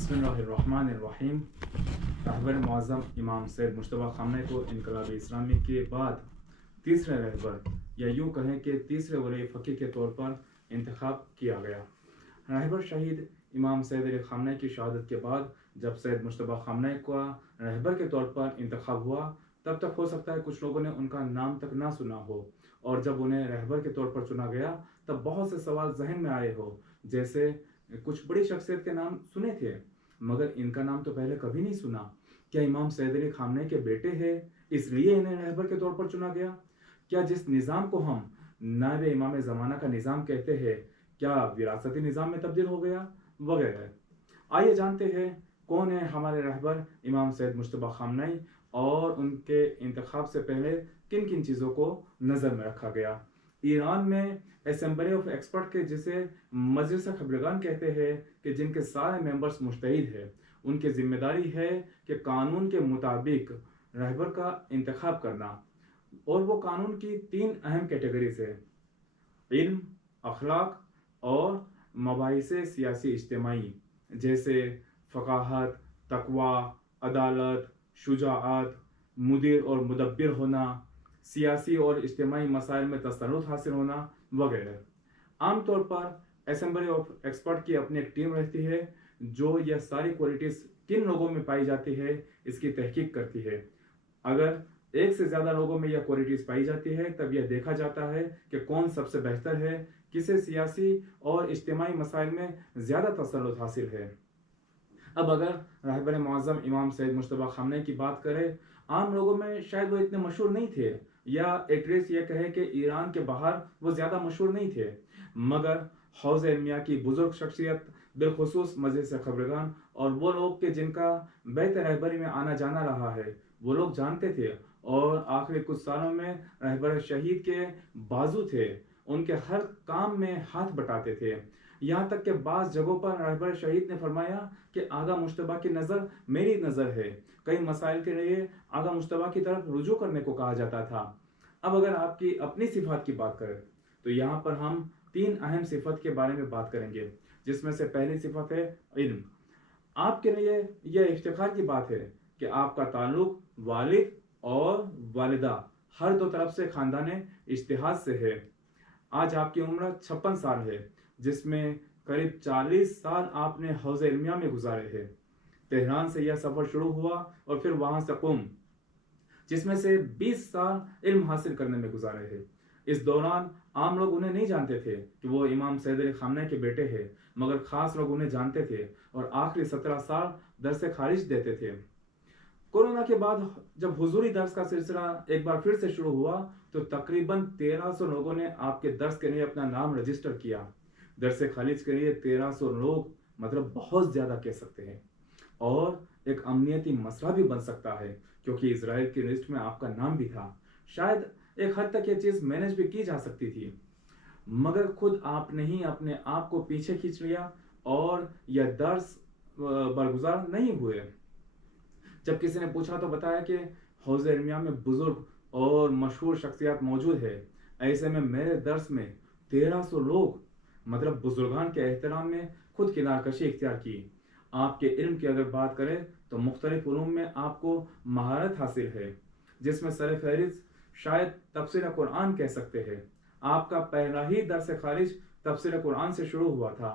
बिस्मिल्लाहिर्रहमानिर्रहीम। रहबर मुअज़्ज़म इमाम सैयद मुज्तबा ख़ामनई को इनक़लाब इस्लामी के बाद तीसरे रहबर या यूँ कहें कि तीसरे वली फ़क़ीह के तौर पर इंतख़ाब किया गया। रहबर शहीद इमाम सैयद अली ख़ामनई की शहादत के बाद जब सैयद मुज्तबा ख़ामनई का रहबर के तौर पर इंतख़ाब हुआ, तब तक हो सकता है कुछ लोगों ने उनका नाम तक ना सुना हो, और जब उन्हें रहबर के तौर पर चुना गया तब बहुत से सवाल जहन में आए हो, जैसे कुछ बड़ी शख्सियत के नाम सुने थे मगर इनका नाम तो पहले कभी नहीं सुना। क्या इमाम सैयद अली ख़ामनई के बेटे हैं इसलिए इन्हें रहबर के तौर पर चुना गया? क्या जिस निज़ाम को हम नायब इमाम ज़माना का निज़ाम कहते हैं, क्या विरासती निज़ाम में तब्दील हो गया? वगैरह। आइए जानते हैं कौन है हमारे रहबर इमाम सैयद मुज्तबा ख़ामनई और उनके इंतखाब से पहले किन किन चीज़ों को नज़र में रखा गया। ईरान में असेंबली ऑफ एक्सपर्ट के जिसे मजलिस खबरगान कहते हैं कि जिनके सारे मेंबर्स मुज्तहिद हैं, उनकी जिम्मेदारी है कि कानून के मुताबिक रहबर का इंतखाब करना, और वो कानून की 3 अहम कैटेगरीज है: इल्म, अखलाक और मबाहिसे सियासी इज्तिमाई, जैसे फ़क़ाहत, तक़वा, अदालत, शुजाअत, मुदीर और मुदब्बिर होना, सियासी और इज्तिमाई मसाइल में तसल्लुत हासिल होना वगैरह। आम तौर पर असेंबली ऑफ एक्सपर्ट की अपनी एक टीम रहती है जो यह सारी क्वालिटीज़ किन लोगों में पाई जाती है इसकी तहकीक करती है। अगर एक से ज़्यादा लोगों में यह क्वालिटीज़ पाई जाती है तब यह देखा जाता है कि कौन सबसे बेहतर है, किसे सियासी और इज्तिमाई मसाइल में ज़्यादा तसल्लुत हासिल है। अब अगर रहबर मुअज़्ज़म इमाम सैयद मुज्तबा ख़ामनई की बात करें, आम लोगों में शायद वो इतने मशहूर नहीं थे, या एटलीस्ट ये कहे कि ईरान के बाहर वो ज़्यादा मशहूर नहीं थे, मगर हौज़ इल्मिया की बुज़ुर्ग शख्सियत, बिलखुसूस मजलिस खबरगान और वो लोग के जिनका बैत रहबरी में आना जाना रहा है, वो लोग जानते थे और आखिरी कुछ सालों में रहबर शहीद के बाजू थे, उनके हर काम में हाथ बटाते थे। यहाँ तक कि बाज़ जगहों पर रहबर शहीद ने फरमाया कि आगा मुज्तबा की नज़र मेरी नज़र है। कई मसाइल के लिए आगा मुज्तबा की तरफ रुजू करने को कहा जाता था। अब अगर आपकी अपनी सिफात की बात करें तो यहाँ पर हम 3 अहम सिफत के बारे में बात करेंगे, जिसमें से पहली सिफत है इल्म। आपके लिए यह इफ्तिखार की बात है कि आपका ताल्लुक वालिद और वालिदा हर दो तरफ से खानदान इज्तिहाद से है। आज आपकी उम्र 56 साल है, जिसमें करीब 40 साल आपने हौज़ इल्मिया में गुजारे हैं। तेहरान से यह सफ़र शुरू हुआ और फिर वहाँ से क़ुम, जिसमें से 20 साल इल्म हासिल करने में गुजारे हैं। इस दौरान आम लोग उन्हें नहीं जानते थे कि वो इमाम सैयद अली ख़ामनई के बेटे हैं, मगर ख़ास लोग उन्हें जानते थे और आखिरी 17 साल दर्स खारिज देते थे। कोरोना के बाद जब हुजूरी दर्स का सिलसिला एक बार फिर से शुरू हुआ तो तकरीबन 1300 लोगों ने आपके दर्स के लिए अपना नाम रजिस्टर किया। दर्स खालिज के लिए 1300 लोग मतलब बहुत ज़्यादा कह सकते हैं, और एक अमनियती मसला भी बन सकता है क्योंकि इजराइल की लिस्ट में आपका नाम भी था। शायद एक हद तक ये चीज़ मैनेज भी की जा सकती थी, मगर खुद आपने ही अपने आप को पीछे खींच लिया और यह दर्स बरगुजार नहीं हुए। जब किसी ने पूछा तो बताया कि हौज़ इल्मिया में बुजुर्ग और मशहूर शख्सियत मौजूद है, ऐसे में मेरे दर्स में 1300 लोग मतलब बुजुर्गान के एहतराम में खुद किनारकशी इख्तियार की। आपके इल्म की अगर बात करें तो मुख्तलिफ उलूम में आपको महारत हासिल है, जिसमें सर फहरिस्त शायद तफसीर कुरान कह सकते हैं। आपका पहला ही दर्स खारिज तफसीर कुरान से शुरू हुआ था।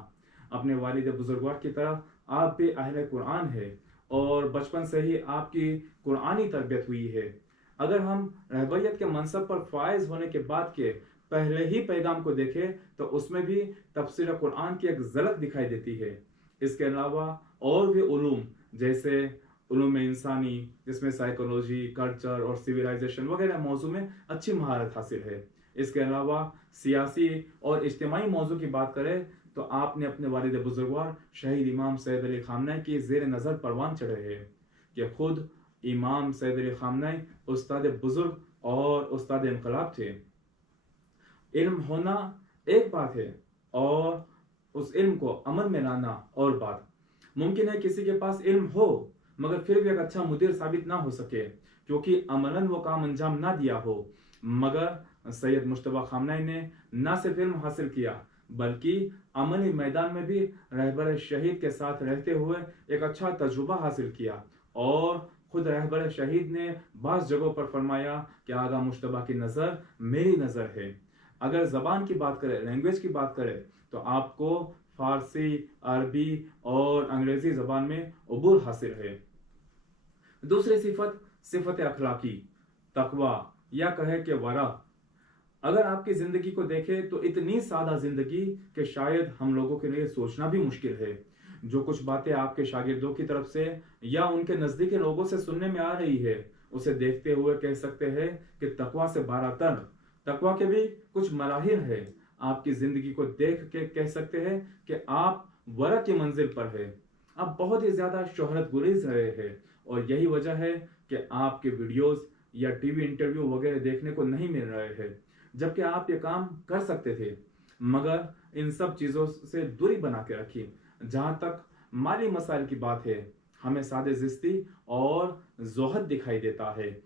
अपने वालिद बुजुर्गवार की तरह आप भी अहले कुरान है और बचपन से ही आपकी कुरानी तरबियत हुई है। अगर हम रहबरियत के मनसब पर फायज होने के बाद के पहले ही पैगाम को देखें तो उसमें भी तफसीर कुरान की एक झलक दिखाई देती है। इसके अलावा और भी उलूम जैसे उलूम इंसानी, जिसमें साइकोलॉजी, कल्चर और सिविलाइजेशन वगैरह मौजू में अच्छी महारत हासिल है। इसके अलावा सियासी और इज्तिमाई मौजू की बात करें तो आपने अपने वालिद बुजुर्गवार शहीद इमाम सैयद अली ख़ामनई की ज़ेर नज़र परवान चढ़े हैं कि खुद इमाम सैयद अली ख़ामनई उस्ताद बुजुर्ग और उस्ताद इनकलाब थे। इल्म होना एक बात है और उस इल्म को अमल में लाना और बात। मुमकिन है किसी के पास इल्म हो मगर फिर भी एक अच्छा मुदीर साबित ना हो सके क्योंकि अमलन वो काम अंजाम ना दिया हो, मगर सैयद मुज्तबा ख़ामनई ने ना सिर्फ इल्म हासिल किया बल्कि अमली मैदान में भी रहबर शहीद के साथ रहते हुए एक अच्छा तजुर्बा हासिल किया। और खुद रहबर शहीद ने बास जगहों पर फरमाया कि आगा मुश्तबा की नज़र मेरी नज़र है। अगर ज़बान की बात करें, लैंग्वेज की बात करें, तो आपको फारसी, अरबी और अंग्रेजी ज़बान में अबूर हासिल है। दूसरी सिफत, सिफत अखलाकी, तकवा या कहे कि वरा। अगर आपकी जिंदगी को देखें तो इतनी सादा जिंदगी कि शायद हम लोगों के लिए सोचना भी मुश्किल है। जो कुछ बातें आपके शागिर्दों की तरफ से या उनके नजदीकी लोगों से सुनने में आ रही है, उसे देखते हुए कह सकते हैं कि तकवा से बारातर। तकवा के भी कुछ मराहिल है। आपकी जिंदगी को देख के कह सकते हैं कि आप वरा की मंजिल पर है। आप बहुत ही ज्यादा शोहरत गुरेज रहे हैं और यही वजह है कि आपके वीडियोस या टीवी इंटरव्यू वगैरह देखने को नहीं मिल रहे हैं, जबकि आप ये काम कर सकते थे। मगर इन सब चीजों से दूरी बना के रखी। जहां तक माली मसाइल की बात है, हमें सादे जिस्ती और जोहद दिखाई देता है।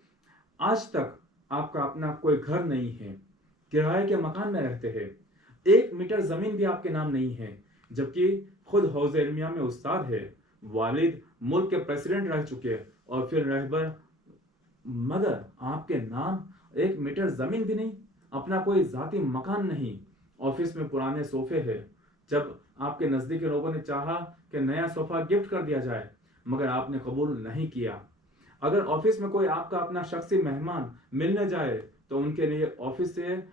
आज तक आपका अपना कोई घर नहीं है, किराए के मकान में रहते हैं, 1 मीटर जमीन भी आपके नाम नहीं है, जबकि खुद हौज इल्मिया में उस्ताद है, वालिद मुल्क के प्रेसिडेंट रह चुके और फिर रहबर, मगर आपके नाम 1 मीटर जमीन भी नहीं, अपना कोई जाती मकान नहीं, ऑफिस में पुराने सोफे हैं। जब आपके नजदीकी लोगों ने चाहा कि नया सोफा गिफ्ट कर दिया जाए, मगर आपने कबूल नहीं किया। अगर ऑफिस में कोई आपका अपना शख्सी मेहमान मिलने जाए तो उनके लिए ऑफिस से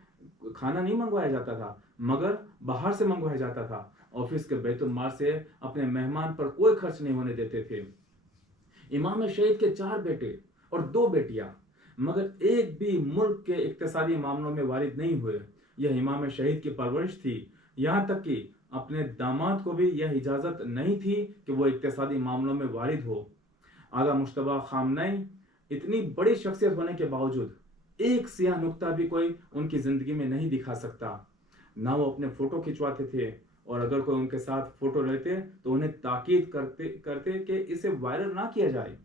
खाना नहीं मंगवाया जाता था, मगर बाहर से मंगवाया जाता था। ऑफिस के बैतुल माल से अपने मेहमान पर कोई खर्च नहीं होने देते थे। इमाम शहीद के 4 बेटे और 2 बेटियां, मगर एक भी मुल्क के इक्तिसादी मामलों में वारिद नहीं हुए। यह इमाम शहीद की परवरिश थी। यहाँ तक कि अपने दामाद को भी यह इजाजत नहीं थी कि वो इक्तिसादी मामलों में वारिद हो। आगा मुश्तबा खामनई इतनी बड़ी शख्सियत होने के बावजूद एक सियाह नुक्ता भी कोई उनकी जिंदगी में नहीं दिखा सकता। ना वो अपने फोटो खिंचवाते थे, और अगर कोई उनके साथ फोटो लेते तो उन्हें ताकीद करते कि इसे वायरल ना किया जाए।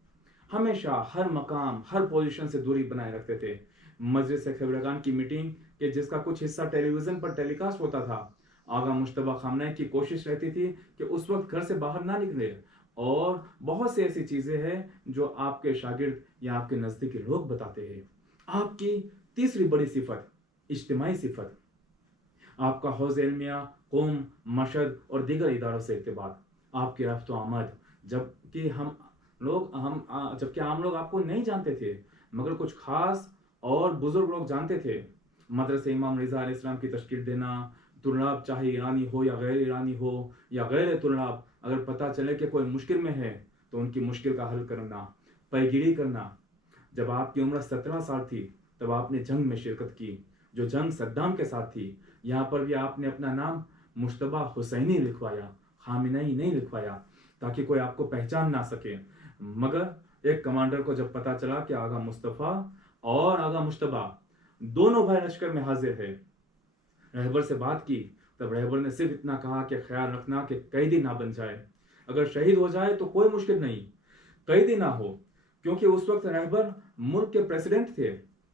हमेशा हर मकाम, हर पोजीशन से दूरी बनाए रखते थे। मजलिस खबरगान की मीटिंग के जिसका कुछ हिस्सा टेलीविजन पर टेलीकास्ट होता था, आगा मुश्तबा खामनई की कोशिश रहती थी कि उस वक्त घर से बाहर ना निकले। और बहुत सी ऐसी चीजें हैं जो आपके शागिर्द या आपके नजदीकी लोग बताते हैं। आपकी तीसरी बड़ी सिफत, इज्तिमाई सिफत। आपका हौज इल्मिया, कौम, मशद और दीगर इदारों से इर्तिबात, आपकी रफ्त आमद, जबकि आम लोग आपको नहीं जानते थे, मगर कुछ खास और बुजुर्ग लोग जानते थे। मदरसे इमाम रिजा अलैहिस्सलाम की तश्कील देना, तुल्लाब चाहे ईरानी हो या गैर ईरानी हो या गैर तुल्लाब, अगर पता चले कि कोई मुश्किल में है तो उनकी मुश्किल का हल करना, पैगिरी करना। जब आपकी उम्र 17 साल थी तब आपने जंग में शिरकत की, जो जंग सद्दाम के साथ थी। यहाँ पर भी आपने अपना नाम मुश्तबा हुसैनी लिखवाया, खामिनई नहीं लिखवाया, ताकि कोई आपको पहचान ना सके। मगर एक कमांडर को जब पता चला कि आगा मुस्तफ़ा और आगा मुश्तबा दोनों भाई लश्कर में हाजिर है, रहबर से बात की, तब रहबर ने सिर्फ इतना कहा कि ख्याल रखना कि कैदी ना बन जाए। अगर शहीद हो जाए तो कोई मुश्किल नहीं, कैदी ना हो, क्योंकि उस वक्त रहबर मुल्क के प्रेसिडेंट थे।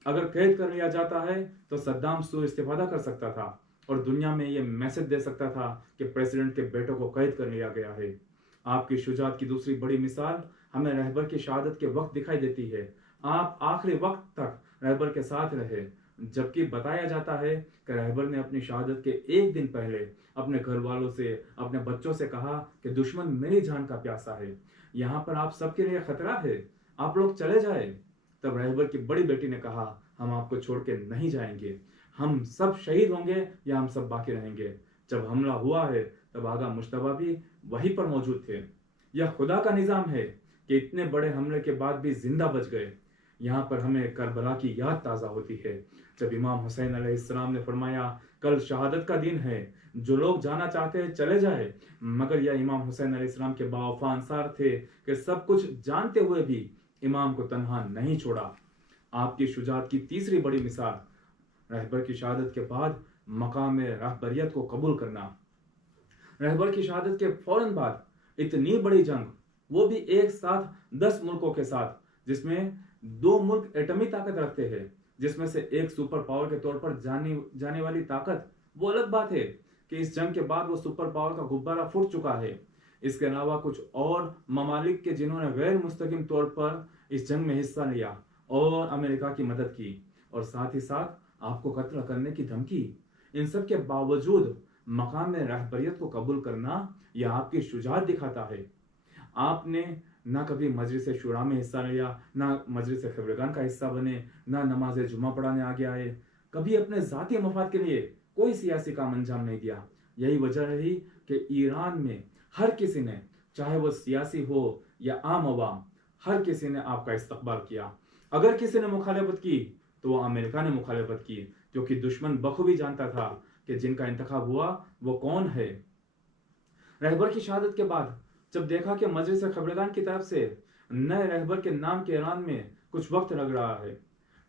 अगर कैद कर लिया जाता है तो सद्दाम सू इस्तेफादा कर सकता था और दुनिया में यह मैसेज दे सकता था कि प्रेसिडेंट के बेटों को कैद कर लिया गया है। आपकी शुजात की दूसरी बड़ी मिसाल हमें रहबर की शहादत के वक्त दिखाई देती है। आप आखिरी वक्त तक रहबर के साथ रहे, जबकि बताया जाता है कि रहबर ने अपनी शहादत के 1 दिन पहले अपने घर वालों से, अपने बच्चों से कहा कि दुश्मन मेरी जान का प्यासा है, यहाँ पर आप सबके लिए खतरा है, आप लोग चले जाए। तब रहबर की बड़ी बेटी ने कहा, हम आपको छोड़ के नहीं जाएंगे, हम सब शहीद होंगे या हम सब बाकी रहेंगे। जब हमला हुआ है तब आगा मुश्तबा भी वहीं पर मौजूद थे। यह खुदा का निजाम है कि इतने बड़े हमले के बाद भी जिंदा बच गए। यहाँ पर हमें करबला की याद ताज़ा होती है, जब इमाम हुसैन अलैहिस्सलाम ने फरमाया, कल शहादत का दिन है, जो लोग जाना चाहते हैं चले जाए। मगर यह इमाम हुसैन अलैहिस्सलाम के बावफा अंसार थे कि सब कुछ जानते हुए भी इमाम को तन्हा नहीं छोड़ा। आपकी शुजात की तीसरी बड़ी मिसाल, रहबर की शहादत के बाद मकाम रहबरियत को कबूल करना। रहबर की शहादत के फौरन बाद इतनी बड़ी जंग, वो भी एक साथ 10 मुल्कों के साथ, जिसमें 2 मुल्क एटमी ताकत रखते हैं, जिसमें से एक सुपर पावर के तौर पर जाने वाली ताकत, वो अलग बात है, کہ اس جنگ کے بعد وہ سپر پاور کا غبارہ پھوٹ چکا ہے۔ اس کے علاوہ کچھ اور ممالک کے جنہوں نے غیر مستقیم طور پر اس جنگ میں حصہ لیا اور امریکہ کی مدد کی اور ساتھ ہی ساتھ آپ کو قتل کرنے کی دھمکی، ان سب کے باوجود مقام رہبریت کو قبول کرنا یہ آپ کی شجاعت دکھاتا ہے۔ آپ نے نہ کبھی مجلس شورا میں حصہ لیا، نہ مجلس خبرگان کا حصہ بنے، نہ نماز جمعہ پڑھانے آگے آئے، کبھی اپنے ذاتی مفاد کے لیے کوئی سیاسی کام انجام نہیں دیا۔ یہی وجہ رہی کہ ایران میں ہر کسی نے، چاہے وہ سیاسی ہو یا عام عوام، ہر کسی نے آپ کا استقبال کیا۔ اگر کسی نے مخالفت کی تو وہ امریکہ نے مخالفت کی، کیونکہ دشمن بخوبی جانتا تھا کہ جن کا انتخاب ہوا وہ کون ہے۔ رہبر کی شہادت کے بعد جب دیکھا کہ مجلس خبرگان کی طرف سے نئے رہبر کے نام کے اعلان میں کچھ وقت لگ رہا ہے،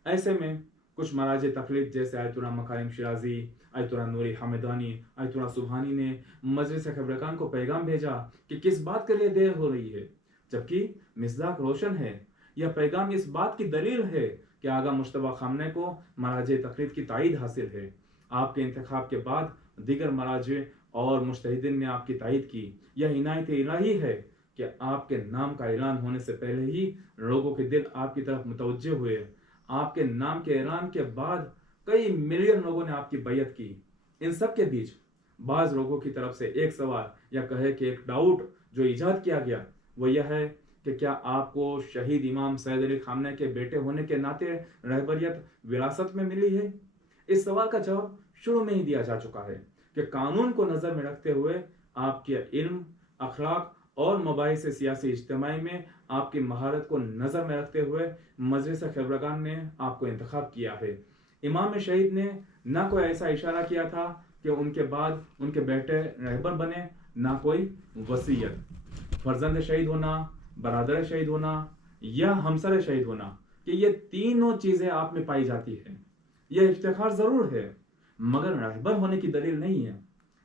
ایسے میں کچھ مراجع تقلید جیسے آیت اللہ مکارم شیرازی، آیت اللہ نوری حمدانی، آیت اللہ سبحانی نے مجلس خبرگان کو پیغام بھیجا کہ کس بات کے لیے دیر ہو رہی ہے، جبکہ مصداق روشن ہے۔ یہ پیغام اس بات کی دلیل ہے کہ آغا مجتبیٰ خامنہ کو مراجع تقلید کی تائید حاصل ہے۔ آپ کے انتخاب کے بعد دیگر مراجع اور مجتہدین نے آپ کی تائید کی۔ یہ عنایت الہی ہے کہ آپ کے نام کا اعلان ہونے سے پہلے ہی لوگوں کے دل آپ کی طرف متوجہ ہوئے۔ آپ کے نام کے اعلان کے بعد کئی ملین لوگوں نے آپ کی بیعت کی۔ ان سب کے بیچ بعض لوگوں کی طرف سے ایک سوال یا کہے کہ ایک ڈاؤٹ جو ایجاد کیا گیا وہ یہ ہے کہ کیا آپ کو شہید امام سید علی خامنہ کے بیٹے ہونے کے ناطے رہبریت وراثت میں ملی ہے؟ اس سوال کا جواب شروع میں ہی دیا جا چکا ہے کہ قانون کو نظر میں رکھتے ہوئے، آپ کے علم، اخلاق اور مباحث سیاسی اجتماعی میں آپ کی مہارت کو نظر میں رکھتے ہوئے مجلس خبرگان نے آپ کو انتخاب کیا ہے۔ امام شہید نے نہ کوئی ایسا اشارہ کیا تھا کہ ان کے بعد ان کے بیٹے رہبر بنے، نہ کوئی وصیت۔ فرزند شہید ہونا، برادر شہید ہونا یا ہمسر شہید ہونا، کہ یہ تینوں چیزیں آپ میں پائی جاتی ہیں، یہ افتخار ضرور ہے مگر رہبر ہونے کی دلیل نہیں ہے۔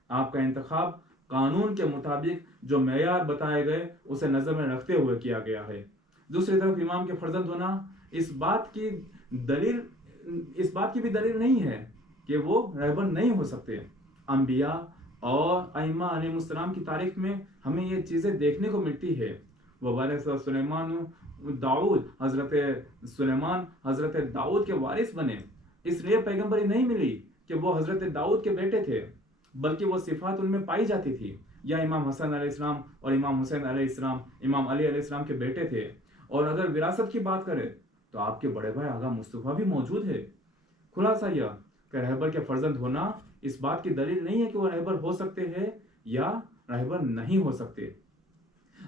آپ کا انتخاب قانون کے مطابق جو معیار بتائے گئے اسے نظر میں رکھتے ہوئے کیا گیا ہے۔ دوسری طرف امام کے فرزند ہونا اس بات کی بھی دلیل نہیں ہے کہ وہ رہبر نہیں ہو سکتے۔ انبیاء اور ائمہ علیہ السلام کی تاریخ میں ہمیں یہ چیزیں دیکھنے کو ملتی ہے۔ وہ وارث سلیمان داؤد، حضرت سلیمان حضرت داؤد کے وارث بنے، اس لیے پیغمبری نہیں ملی کہ وہ حضرت داؤد کے بیٹے تھے، بلکہ وہ صفات ان میں پائی جاتی تھی۔ یا امام حسن علیہ السلام اور امام حسین علیہ السلام امام علی علیہ السلام کے بیٹے تھے۔ اور اگر وراثت کی بات کریں تو آپ کے بڑے بھائی آغا مصطفیٰ بھی موجود ہے۔ خلاصہ یہ کہ رہبر کے فرزند ہونا اس بات کی دلیل نہیں ہے کہ وہ رہبر ہو سکتے ہیں یا رہبر نہیں ہو سکتے۔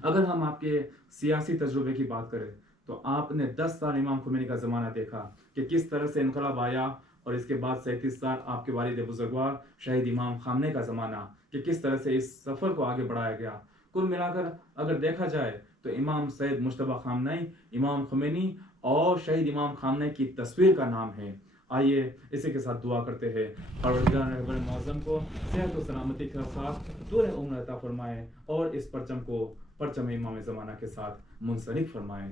اگر ہم آپ کے سیاسی تجربے کی بات کریں تو آپ نے 10 سال امام خمینی کا زمانہ دیکھا کہ کس طرح سے انقلاب آیا، اور اس کے بعد 37 سال آپ کے والد بزرگوار شہید امام خامنہ کا زمانہ کہ کس طرح سے اس سفر کو آگے بڑھایا گیا۔ کل ملا کر اگر دیکھا جائے تو امام سید مجتبیٰ خامنہ امام خمینی اور شہید امام خامنہ کی تصویر کا نام ہے۔ آئیے اسی کے ساتھ دعا کرتے ہیں، پروردگار رہبر معظم کو صحت و سلامتی کے ساتھ طول عمر عطا فرمائے اور اس پرچم کو پرچم امام زمانہ کے ساتھ منسلک فرمائے۔